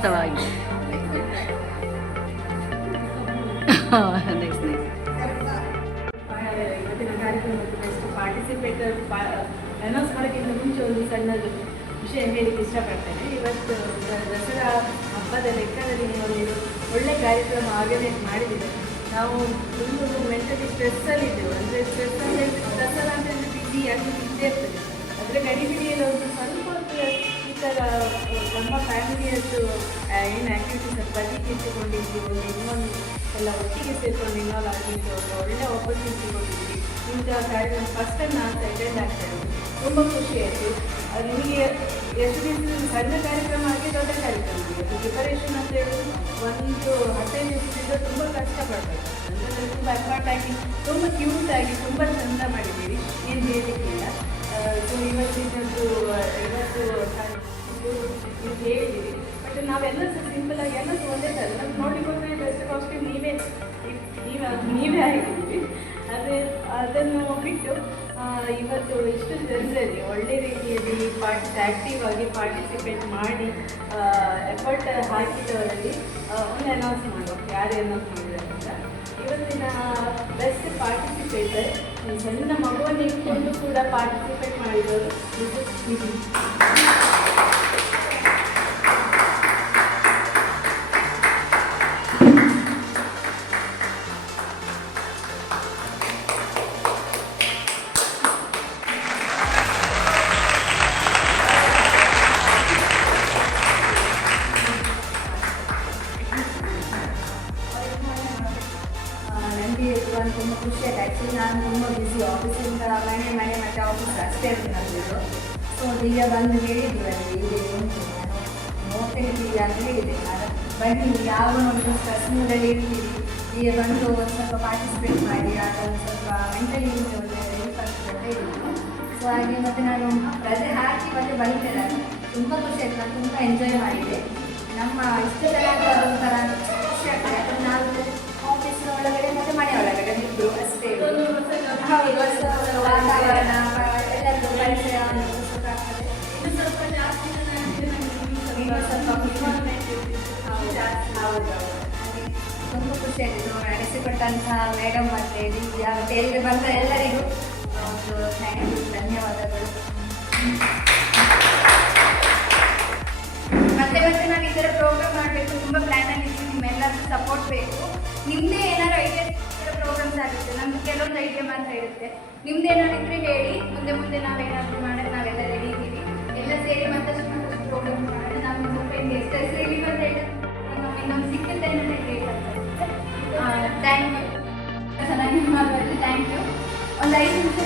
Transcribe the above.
ವಾಸ್ತವವಾಗಿ. ಇವತ್ತಿನ ಕಾರ್ಯಕ್ರಮಕ್ಕೆ ಬೆಸ್ಟ್ ಪಾರ್ಟಿಸಿಪೇಟರ್ ಅನೌನ್ಸ್ ಮಾಡೋಕ್ಕಿಂತ ಮುಂಚೆ ಒಂದು ಸಣ್ಣದು ವಿಷಯ ಹೇಳಲಿಕ್ಕೆ ಇಷ್ಟಪಡ್ತೇನೆ. ಇವತ್ತು ದಸರಾ ಹಬ್ಬದ ಲೆಕ್ಕದಲ್ಲಿ ಒಂದು ಒಳ್ಳೆ ಕಾರ್ಯಕ್ರಮ ಆರ್ಗನೈಸ್ ಮಾಡಿದ್ದೀವಿ. ನಾವು ಒಂದು ಮೆಂಟಲಿ ಸ್ಟ್ರೆಸ್ಸಲ್ಲಿದ್ದೆವು. ಅಂದರೆ ಸ್ಟ್ರೆಸ್ ಅಂದರೆ ದಸರಾ ಅಂತಂದರೆ ಬಿಸಿ ಅದು ಇದ್ದೇ ಇರ್ತದೆ. ಅದರ ಗಡಿಬಿಡಿಯಲ್ಲಿ ಒಂದು ಸ್ವಲ್ಪ ಈ ಥರ ನಮ್ಮ ಫ್ಯಾಮಿಲಿಯದ್ದು ಏನು ಆ್ಯಕ್ಟಿವಿಟೀಸ್ ಬದಿಗಿಟ್ಟುಕೊಂಡಿದ್ದು ಒಂದು ಇನ್ನೊಂದು ಎಲ್ಲ ಒಟ್ಟಿಗೆ ಸೇರಿಕೊಂಡು ಇನ್ವಾಲ್ವ್ ಆಗಿದ್ದು ಒಂದು ಒಳ್ಳೆ ಆಪರ್ಚುನಿಟಿ ಕೊಟ್ಟಿದ್ವಿ. ಇಂಥ ಕಾರ್ಯಕ್ರಮ ಫಸ್ಟ್ ಟೈಮ್ ನಾನು ಅಟೆಂಡ್ ಆಗ್ತಾ ಇರೋದು. ತುಂಬ ಖುಷಿ ಆಯಿತು. ನಿಮಗೆ ಎಷ್ಟು ದಿವಸ ಸಣ್ಣ ಕಾರ್ಯಕ್ರಮ ಆಗಿ ದೊಡ್ಡ ಕಾರ್ಯಕ್ರಮ ಆಗಿದೆ. ಪ್ರಿಪರೇಷನ್ ಅಂತ ಹೇಳೋದು ಒಂದು 15 ದಿವಸದಿಂದ ತುಂಬ ಕಷ್ಟಪಡಬೇಕು. ಅಂದರೆ ತುಂಬ ಎಫರ್ಟ್ ಆಗಿ ತುಂಬ ಕ್ಯೂಟಾಗಿ ತುಂಬ ಚೆಂದ ಮಾಡಿದ್ದೀರಿ, ಏನು ಹೇಳಲಿಕ್ಕಿಲ್ಲ. ಸೊ ಇವತ್ತು ನೀವು ಹೇಳಿದ್ದೀರಿ. ಬಟ್ ನಾವೆಲ್ಲ ಸಿಂಪಲಾಗಿ ಎಲ್ಲ ಒಂದೇ ಥರ ನಮ್ಗೆ ನೋಡಿಕೊಂಡ್ರೆ ಬೆಸ್ಟ್ ಕಾಸ್ಟ್ಯೂಮ್ ನೀವೇ ಆಗಿದ್ದೀವಿ. ಅದನ್ನು ಬಿಟ್ಟು ಇವತ್ತು ಇಷ್ಟು ಜನರಲ್ಲಿ ಒಳ್ಳೆ ರೀತಿಯಲ್ಲಿ ಆ್ಯಕ್ಟಿವ್ ಆಗಿ ಪಾರ್ಟಿಸಿಪೇಟ್ ಮಾಡಿ ಎಫರ್ಟ್ ಹಾಕಿದವರಲ್ಲಿ ಒಂದು ಅನೌನ್ಸ್ ಮಾಡುವ ಯಾರು ಅನೌನ್ಸ್ ಮಾಡಿದ್ದಾರೆ ಅಂತ. ಇವತ್ತಿನ ಬೆಸ್ಟ್ ಪಾರ್ಟಿಸಿಪೇಟರ್ ಸಣ್ಣ ಮಗುವನ್ನು ಇಟ್ಕೊಂಡು ಕೂಡ ಪಾರ್ಟಿಸಿಪೇಟ್ ಮಾಡಿದವರು ತುಂಬ ಖುಷಿ ಆಯ್ತು. ಆ್ಯಕ್ಚುಲಿ ನಾನು ತುಂಬ ಬ್ಯುಸಿ, ಆಫೀಸಿಂದ ಮನೆ ಮತ್ತು ಆಫೀಸ್ ಅಷ್ಟೇ ನನ್ನದು. ಸೊ ಈಗ ಬಂದು ಹೇಳಿದ್ವಿ ಅಲ್ಲಿ ಇಲ್ಲಿ ಉಂಟು, ನಾನು ನೋಡ್ತಿದ್ದೀವಿ ಅಂತ ಹೇಳಿದೆ. ನಾನು ಬನ್ನಿ ಯಾವ ಒಂದು ಸ್ಟ್ರೆಸ್ ಮೂಡಲ್ಲಿ ಇರ್ತೀವಿ, ಈಗ ಬಂದು ಒಂದು ಸ್ವಲ್ಪ ಪಾರ್ಟಿಸಿಪೇಟ್ ಮಾಡಿ, ಆಗ ಒಂದು ಸ್ವಲ್ಪ ಮೆಂಟಲಿ ಒಂದು ಹೆಲ್ಪ್ ಆಗ್ತದೆ ಅಂತ ಹೇಳಿದ್ರು. ಸೊ ಹಾಗೆ ಮತ್ತು ನಾನು ರಜೆ ಹಾಕಿ ಮತ್ತೆ ಬಂದೆ. ನಾನು ತುಂಬ ಖುಷಿ ಆಯಿತು. ನಾನು ತುಂಬ ಎಂಜಾಯ್ ಮಾಡಿದೆ. ನಮ್ಮ ಇಷ್ಟ ಜನ ಒಂಥರ ಖುಷಿ ಆಗ್ತದೆ. ಯಾಕಂದರೆ ನಾವು ಆಫೀಸ್ನ ಒಳಗಡೆ ಮತ್ತು ಮನೆ ಒಳಗಡೆ ಇಬ್ಬರು ಅಷ್ಟೇ. ವಾತಾವರಣ ಎಲ್ಲರೂ ಪರಿಚಯ ಆಗ್ತದೆ. ಇನ್ನು ಸ್ವಲ್ಪ ಜಾಸ್ತಿ ಹೌದು. ಹಾಗೆ ತುಂಬ ಖುಷಿ ಆಯಿತು. ನಡೆಸಿಕೊಟ್ಟಂತಹ ಮೇಡಮ್ ಮತ್ತು ದಿವ್ಯಾ ಮತ್ತು ಎಲ್ಲಿ ಬಂದ ಎಲ್ಲರಿಗೂ ಒಂದು ಧನ್ಯವಾದಗಳು. ಮತ್ತೆ ನಾನು ಈ ಥರ ಪ್ರೋಗ್ರಾಮ್ ಮಾಡಬೇಕು, ತುಂಬ ಪ್ಲ್ಯಾನಲ್ಲಿ ಇದ್ದೀನಿ. ನಿಮ್ಮೆಲ್ಲರೂ ಸಪೋರ್ಟ್ ಬೇಕು. ನಿಮ್ಮದೇ ಏನಾದ್ರು ಐಡಿಯಾ ಪ್ರೋಗ್ರಾಮ್ಸ್ ಆಗುತ್ತೆ, ನಮ್ಗೆ ಕೆಲವೊಂದು ಐಡಿಯಾ ಮಾತ್ರ ಇರುತ್ತೆ. ನಿಮ್ದು ಏನಾದ್ರು ಇದ್ರೆ ಹೇಳಿ, ಮುಂದೆ ನಾವೇನಾದರೂ ಮಾಡೋಕ್ಕೆ ನಾವೆಲ್ಲ ರೆಡಿ ಇದ್ದೀವಿ. ಎಲ್ಲ ಸೇರಿ ಮತ್ತಷ್ಟು ಪ್ರೋಗ್ರಾಮ್ ಮಾಡಿ ನಮ್ಮ ಸ್ವಲ್ಪ ಸ್ಟ್ರೆಸ್ ರಿಲೀಫ್ ಅಂತ ಹೇಳಿ ಇನ್ನೊಂದು ಸಿಕ್ಕುತ್ತೆ ಅನ್ನೋದೇ ಬೇಕಾಗ್ತದೆ. Thank you. ಚೆನ್ನಾಗಿ ಮಾತಾಡಿ ಥ್ಯಾಂಕ್ ಯು. ಒಂದು 5 ನಿಮಿಷ